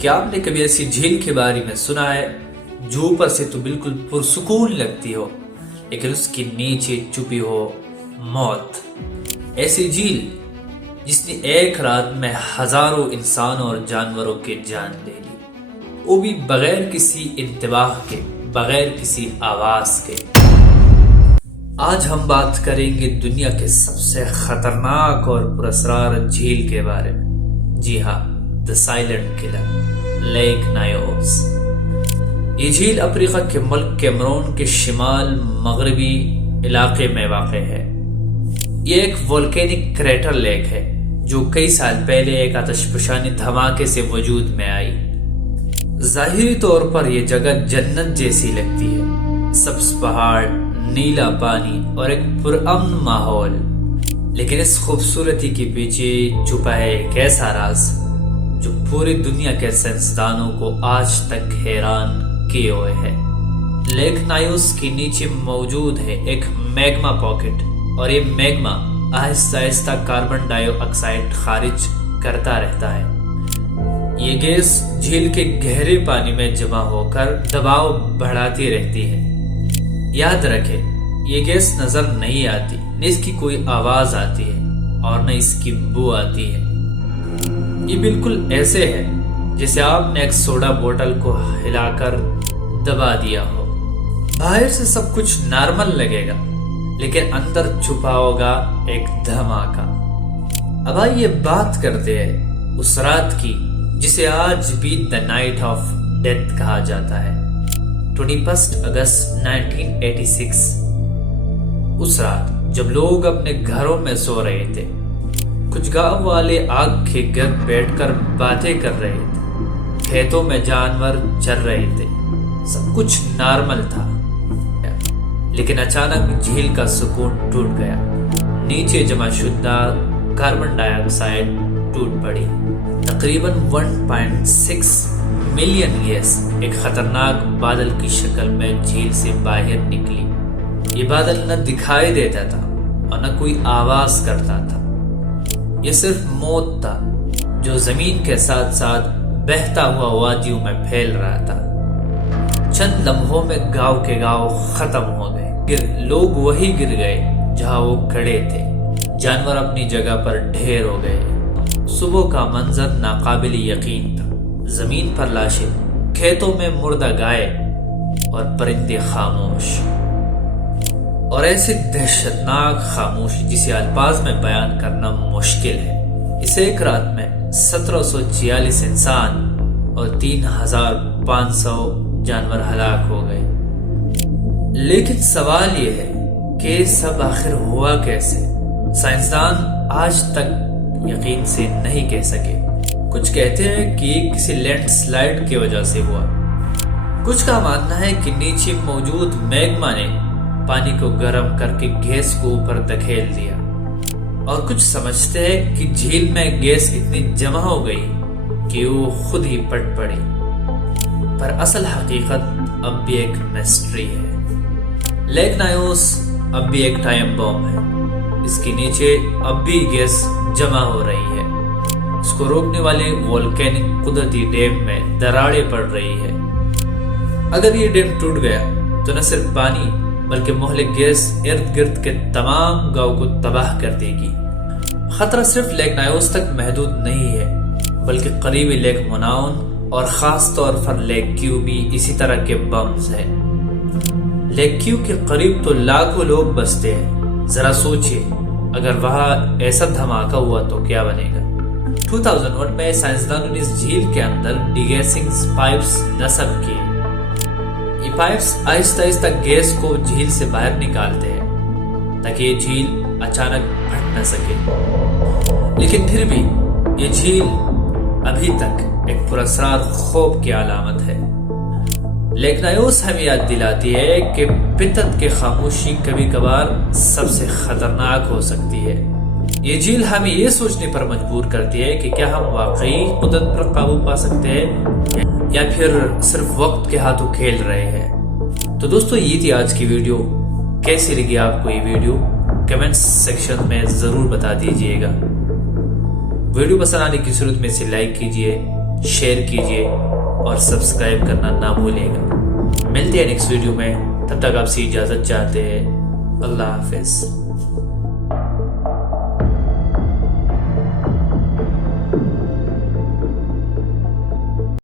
کیا آپ نے کبھی ایسی جھیل کے بارے میں سنا ہے جو اوپر سے تو بالکل پرسکون لگتی ہو لیکن اس کے نیچے چھپی ہو موت؟ ایسی جھیل جس نے ایک رات میں ہزاروں انسانوں اور جانوروں کے جان لے لی، وہ بھی بغیر کسی انتباہ کے، بغیر کسی آواز کے۔ آج ہم بات کریں گے دنیا کے سب سے خطرناک اور پراسرار جھیل کے بارے میں۔ جی ہاں، دی سائلنٹ کلر، لیک نایوز۔ یہ جھیل افریقہ کے ملک کیمرون کے شمال مغربی علاقے میں واقع ہے۔ یہ ایک والکینک کریٹر لیک ہے جو کئی سال پہلے ایک آتش فشانی دھماکے سے وجود میں آئی۔ ظاہری طور پر یہ جگہ جنت جیسی لگتی ہے، سبز پہاڑ، نیلا پانی اور ایک پرامن ماحول، لیکن اس خوبصورتی کے پیچھے چھپا ہے ایک ایسا راز جو پوری دنیا کے سائنسدانوں کو آج تک حیران کیے ہوئے ہے۔ لیک نایوز کے نیچے موجود ہے ایک میگما پاکٹ، اور یہ میگما آہستہ آہستہ کاربن ڈائی آکسائڈ خارج کرتا رہتا ہے۔ یہ گیس جھیل کے گہرے پانی میں جمع ہو کر دباؤ بڑھاتی رہتی ہے۔ یاد رکھیں، یہ گیس نظر نہیں آتی، نہ اس کی کوئی آواز آتی ہے اور نہ اس کی بو آتی ہے۔ یہ بالکل ایسے ہے جیسے آپ نے ایک سوڈا بوتل کو ہلا کر دبا دیا ہو۔ باہر سے سب کچھ نارمل لگے گا لیکن اندر چھپا ہوگا ایک دھماکہ۔ اب آئیے بات کرتے ہیں اس رات کی جسے آج بھی دی نائٹ آف ڈیتھ کہا جاتا ہے۔ 21 اگست 1986، اس رات جب لوگ اپنے گھروں میں سو رہے تھے، کچھ گاؤں والے آگ کے گرد بیٹھ کر باتیں کر رہے تھے، کھیتوں میں جانور چر رہے تھے، سب کچھ نارمل تھا، لیکن اچانک جھیل کا سکون ٹوٹ گیا۔ نیچے جمع شدہ کاربن ڈائی آکسائڈ ٹوٹ پڑی۔ تقریباً 1.6 ملین گیس ایک خطرناک بادل کی شکل میں جھیل سے باہر نکلی۔ یہ بادل نہ دکھائی دیتا تھا اور نہ کوئی آواز کرتا تھا، یہ صرف موت تھا جو زمین کے ساتھ ساتھ بہتا ہوا وادیوں میں پھیل رہا تھا۔ چند لمحوں میں گاؤں کے گاؤں ختم ہو گئے، لوگ وہی گر گئے جہاں وہ کھڑے تھے، جانور اپنی جگہ پر ڈھیر ہو گئے۔ صبح کا منظر ناقابل یقین تھا، زمین پر لاشیں، کھیتوں میں مردہ گائے اور پرندے خاموش، اور ایسی دہشتناک خاموشی جسے الفاظ میں بیان کرنا مشکل ہے۔ اس ایک رات میں 1746 انسان اور 3500 جانور ہلاک ہو گئے۔ لیکن سوال یہ ہے کہ سب آخر ہوا کیسے؟ سائنسدان آج تک یقین سے نہیں کہہ سکے۔ کچھ کہتے ہیں کہ کسی لینڈ سلائیڈ کی وجہ سے ہوا، کچھ کا ماننا ہے کہ نیچے موجود میگما نے پانی کو گرم کر کے گیس کو اوپر دھکیل دیا، اور کچھ سمجھتے ہیں کہ جھیل میں گیس اتنی جمع ہو گئی کہ وہ خود ہی پٹ پڑی۔ پر اصل حقیقت اب بھی ایک مسٹری ہے۔ لیک نایوز اب بھی ایک ٹائم بم ہے، اس کے نیچے اب بھی گیس جمع ہو رہی ہے۔ اس کو روکنے والے والکینک قدرتی ڈیم میں دراڑیں پڑ رہی ہے۔ اگر یہ ڈیم ٹوٹ گیا تو نہ صرف پانی بلکہ مہلک گیس ارد گرد کے تمام گاؤں کو تباہ کر دے گی۔ خطرہ صرف لیک نایوز تک محدود نہیں ہے بلکہ قریبی لیک موناون اور خاص طور پر لیک کیو بھی اسی طرح کے بمز ہیں۔ لیک کیو کے قریب تو لاکھوں لوگ بستے ہیں، ذرا سوچئے اگر وہاں ایسا دھماکہ ہوا تو کیا بنے گا۔ 2001 میں سائنسدانوں نے اس جھیل کے اندر ڈی گیسنگ پائپس نصب کیے۔ یہ پائپس آہستہ آہستہ گیس کو جھیل سے باہر نکالتے ہیں تاکہ یہ جھیل اچانک پھٹ نہ سکے، لیکن پھر بھی یہ جھیل ابھی تک ایک پراسرار خوف کی علامت ہے۔ لیک نایوز ہمیں یاد دلاتی ہے کہ فطرت کی خاموشی کبھی کبھار سب سے خطرناک ہو سکتی ہے۔ یہ جھیل ہمیں یہ سوچنے پر مجبور کرتی ہے کہ کیا ہم واقعی قدرت پر قابو پا سکتے ہیں یا پھر صرف وقت کے ہاتھوں کھیل رہے ہیں۔ تو دوستو، یہ تھی آج کی ویڈیو۔ کیسی لگی آپ کو یہ ویڈیو کمنٹس سیکشن میں ضرور بتا دیجئے گا۔ ویڈیو پسند آنے کی صورت میں اسے لائک کیجئے، شیئر کیجیے اور سبسکرائب کرنا نہ بھولیں گا۔ ملتے ہیں نیکسٹ ویڈیو میں، تب تک آپ سے اجازت چاہتے ہیں۔ اللہ حافظ۔